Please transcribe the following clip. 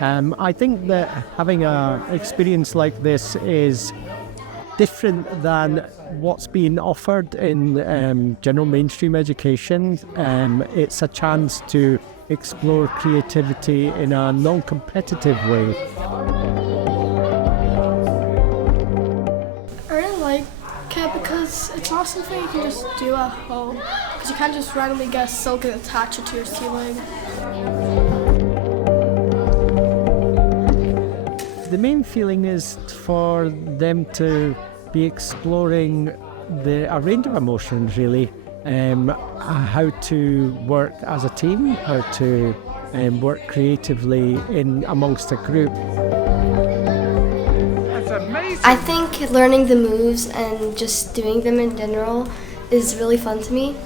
I think that having an experience like this is different than what's being offered in general mainstream education. It's a chance to explore creativity in a non-competitive way. I really like it because it's not something you can just do at home, because you can't just randomly get a silk and attach it to your ceiling. The main feeling is for them to be exploring a range of emotions, really. How to work as a team, how to work creatively amongst a group. That's amazing. I think learning the moves and just doing them in general is really fun to me.